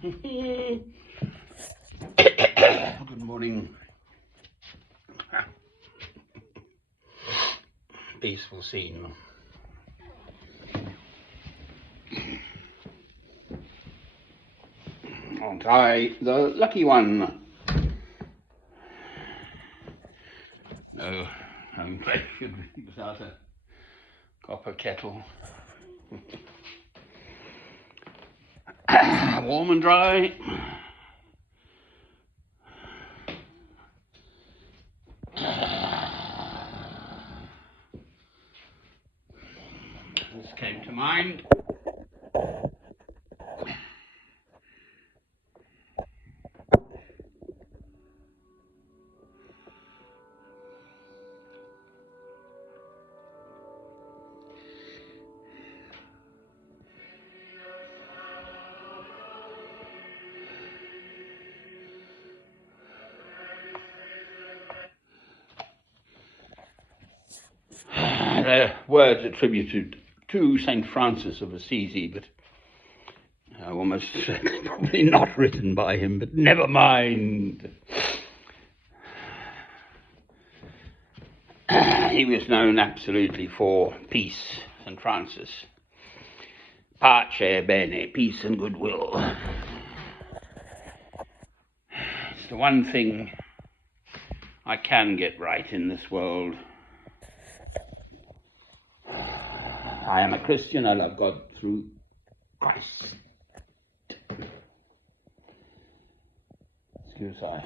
Good morning. Peaceful scene. Aren't I the lucky one? No, I'm afraid should be without a copper kettle. Warm and dry. This came to mind. Words attributed to St. Francis of Assisi, but almost probably not written by him, but never mind. He was known absolutely for peace, St. Francis. Pace bene, peace and goodwill. It's the one thing I can get right in this world. I am a Christian, I love God through Christ. Excuse I.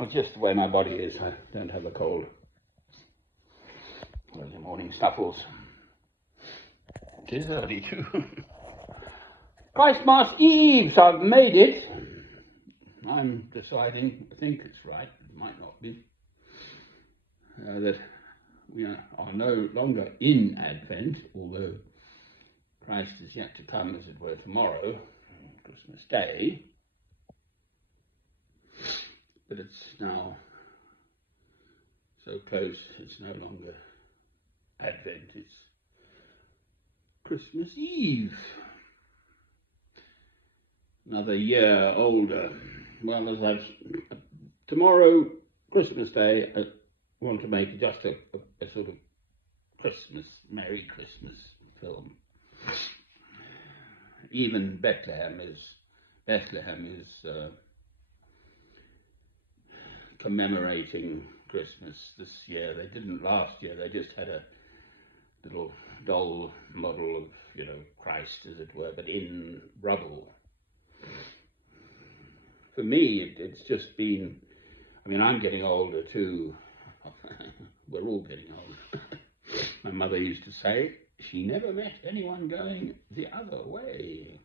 It's just the way my body is. I don't have a cold. Early morning snuffles. It is early too. Christmas Eve, so I've made it. I'm deciding, I think it's right, it might not be, that we are no longer in Advent, although Christ is yet to come, as it were, tomorrow, Christmas Day. But it's now so close, it's no longer Advent, it's Christmas Eve. Another year older. Well, as I've tomorrow, Christmas Day, I want to make just a sort of Christmas, Merry Christmas film. Even Bethlehem is commemorating Christmas this year. They didn't last year. They just had a little doll model of, Christ, as it were, but in rubble. For me, it's just been, I'm getting older too. We're all getting older. My mother used to say she never met anyone going the other way.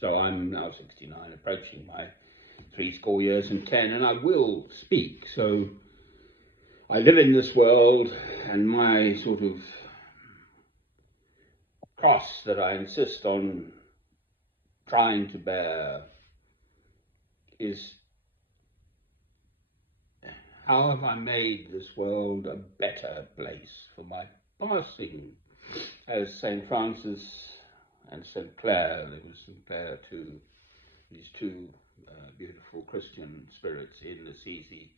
So I'm now 69, approaching my 70 years and 10, and I will speak. So I live in this world, and my sort of cross that I insist on trying to bear is, how have I made this world a better place for my passing? As St. Francis and St. Clare, there was St. Clare too, these two beautiful Christian spirits in Assisi.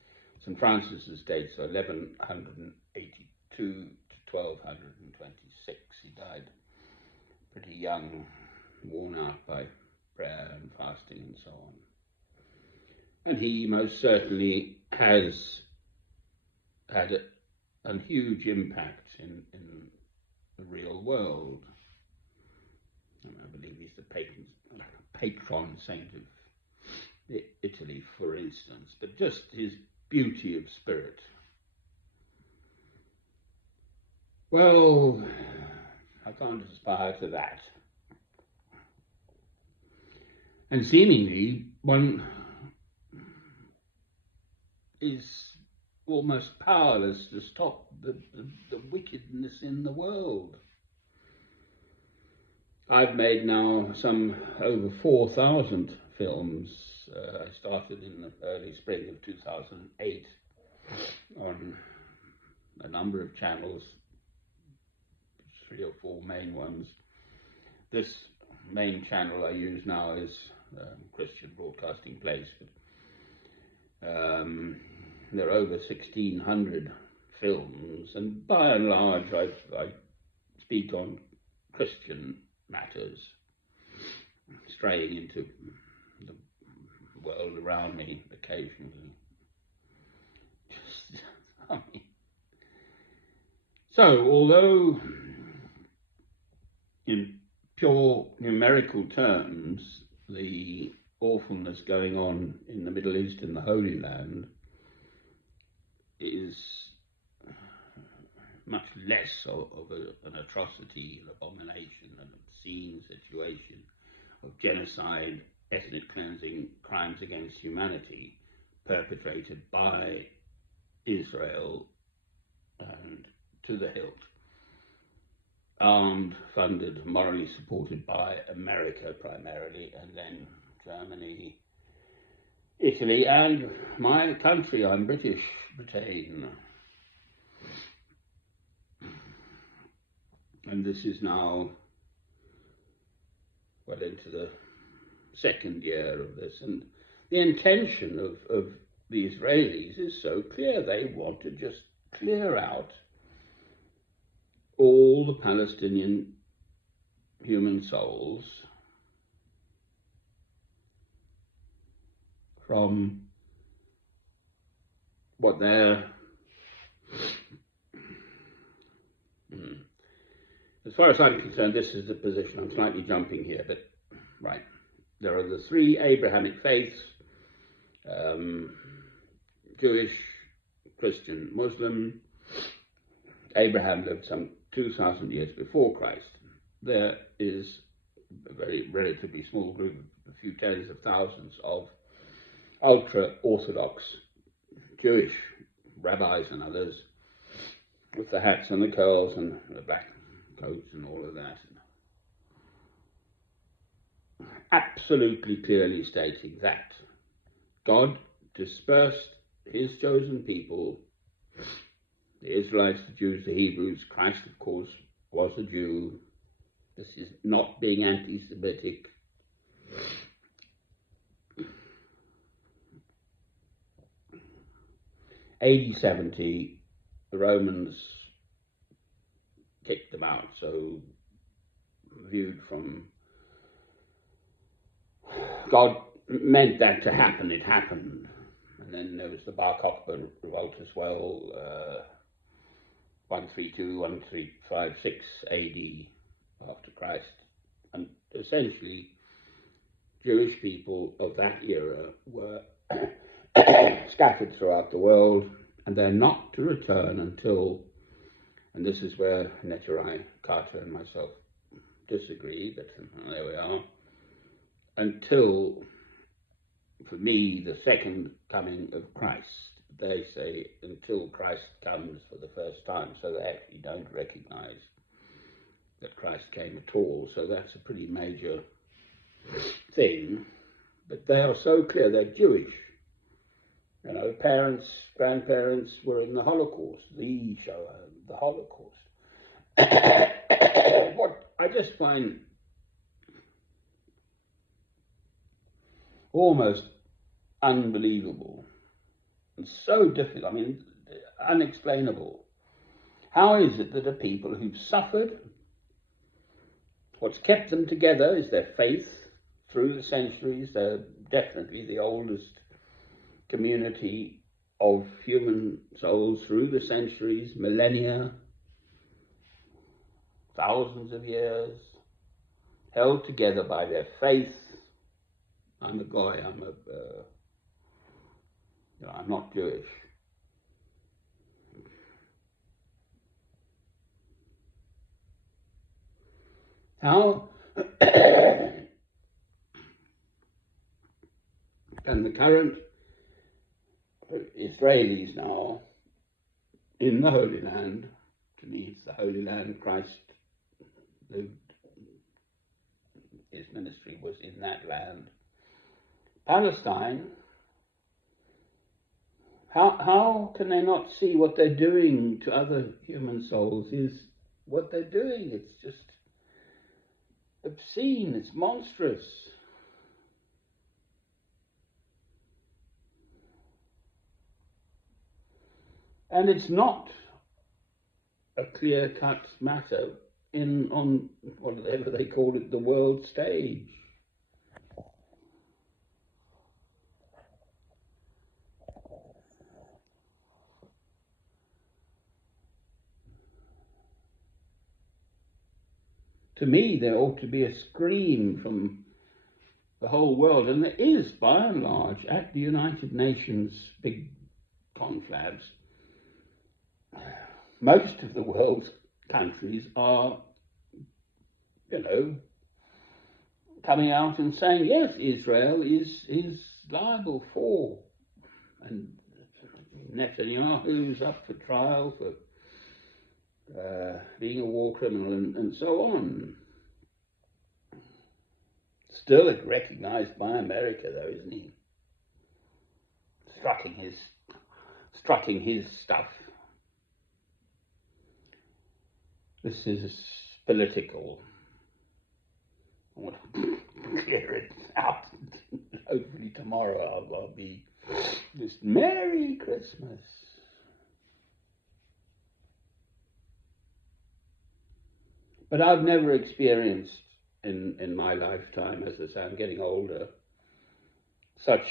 St. Francis's dates are 1182 to 1226. He died pretty young, worn out by prayer and fasting and so on. And he most certainly has had a huge impact in the real world. I believe he's the patron saint of Italy, for instance, but just his beauty of spirit. Well, I can't aspire to that. And seemingly, one is almost powerless to stop the wickedness in the world. I've made now some over 4,000 films. I started in the early spring of 2008 on a number of channels, 3 or 4 main ones. This main channel I use now is Christian Broadcasting Place. There are over 1,600 films, and by and large I speak on Christian matters, straying into the world around me occasionally. So, although in pure numerical terms, the awfulness going on in the Middle East and the Holy Land is much less of an atrocity, an abomination, an obscene situation of genocide, ethnic cleansing, crimes against humanity perpetrated by Israel and to the hilt, armed, funded, morally supported by America primarily, and then Germany, Italy, and my country. I'm British, Britain. And this is now well into the second year of this. And the intention of the Israelis is so clear. They want to just clear out all the Palestinian human souls from what they're, as far as I'm concerned, this is the position. I'm slightly jumping here, but right. There are the 3 Abrahamic faiths, Jewish, Christian, Muslim. Abraham lived some 2,000 years before Christ. There is a very relatively small group, a few tens of thousands of ultra-Orthodox Jewish rabbis and others with the hats and the curls and the black coats and all of that. Absolutely clearly stating that God dispersed his chosen people, the Israelites, the Jews, the Hebrews. Christ, of course, was a Jew. This is not being anti-Semitic. AD 70, the Romans kicked them out, so viewed from God meant that to happen, it happened. And then there was the Bar Kokhba revolt as well, 132, 1356 AD after Christ. And essentially, Jewish people of that era were scattered throughout the world, and they're not to return until, and this is where Neturei, Carter and myself disagree, but there we are, until, for me, the second coming of Christ. They say until Christ comes for the first time, so they actually don't recognize that Christ came at all. So that's a pretty major thing. But they are so clear, they're Jewish. You know, parents, grandparents were in the Holocaust, the Shoah, the Holocaust. What I just find almost unbelievable and so difficult, I mean, unexplainable. How is it that a people who've suffered, what's kept them together is their faith through the centuries. They're definitely the oldest community of human souls through the centuries, millennia, thousands of years, held together by their faith. I'm a Goy, I'm not Jewish. How can the current Israelis now in the Holy Land, to me it's the Holy Land, Christ lived his ministry was in that land. Palestine, how can they not see what they're doing to other human souls is what they're doing? It's just obscene, it's monstrous. And it's not a clear-cut matter on whatever they call it, the world stage. To me, there ought to be a scream from the whole world, and there is, by and large, at the United Nations big conflabs. Most of the world's countries are, coming out and saying, yes, Israel is liable for, and Netanyahu's up for trial for being a war criminal and so on. Still recognised by America, though, isn't he? Strutting his stuff. This is political. I want to clear it out. Hopefully tomorrow I'll be just Merry Christmas. But I've never experienced in my lifetime, as I say, I'm getting older, such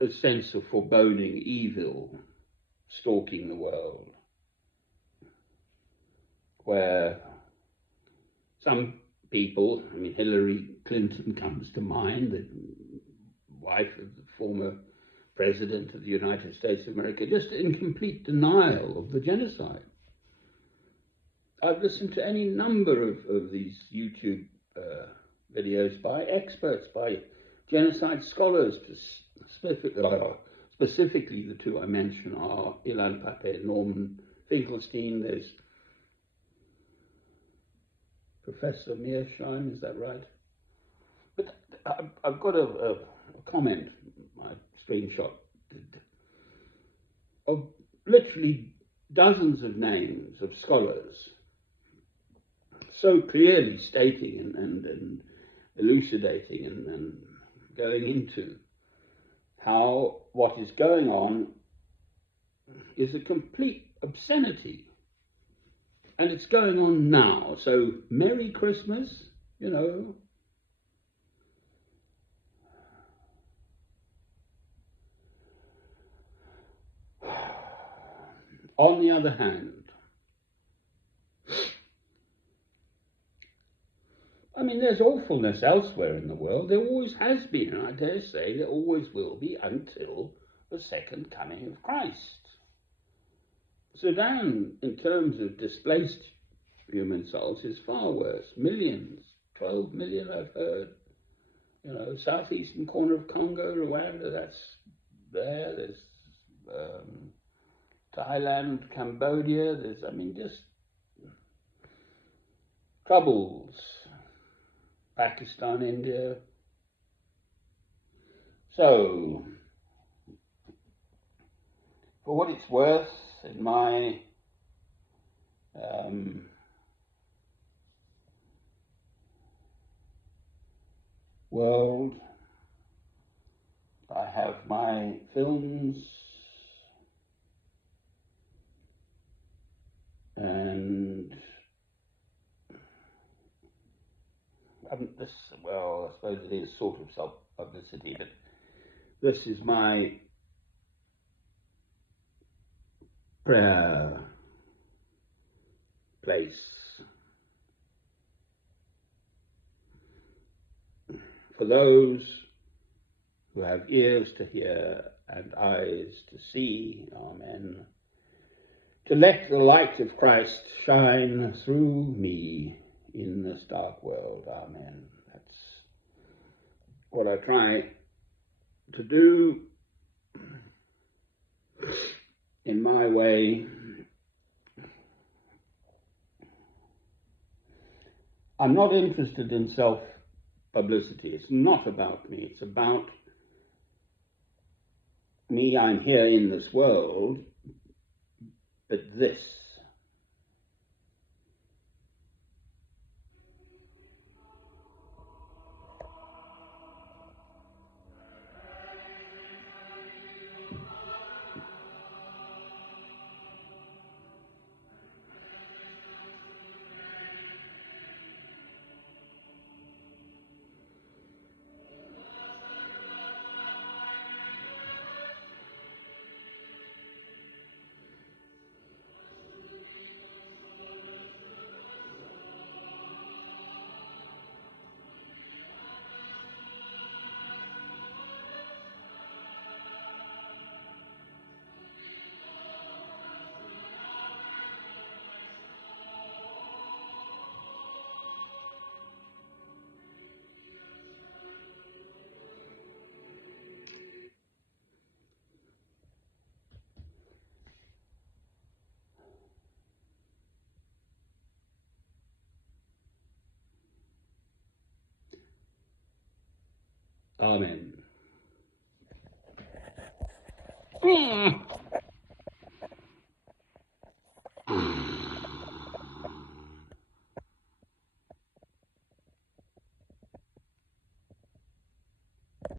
a sense of foreboding evil stalking the world, where some people, Hillary Clinton comes to mind, the wife of the former president of the United States of America, just in complete denial of the genocide. I've listened to any number of these YouTube videos by experts, by genocide scholars, specifically the two I mentioned are Ilan Pappé, Norman Finkelstein, there's Professor Mearsheimer, is that right? But I've got a comment, my screenshot, of literally dozens of names of scholars so clearly stating and elucidating and going into how what is going on is a complete obscenity. And it's going on now. So, Merry Christmas, On the other hand, there's awfulness elsewhere in the world. There always has been, and I dare say there always will be until the second coming of Christ. Sudan, in terms of displaced human souls, is far worse. Millions, 12 million I've heard. Southeastern corner of Congo, Rwanda, that's there. There's Thailand, Cambodia. There's, just troubles. Pakistan, India. So, for what it's worth, in my world, I have my films and I suppose it is sort of self-publicity, but this is my prayer place for those who have ears to hear and eyes to see, amen, to let the light of Christ shine through me in this dark world, amen. That's what I try to do in my way. I'm not interested in publicity. It's not about me. It's about me. I'm here in this world, but this. Amen.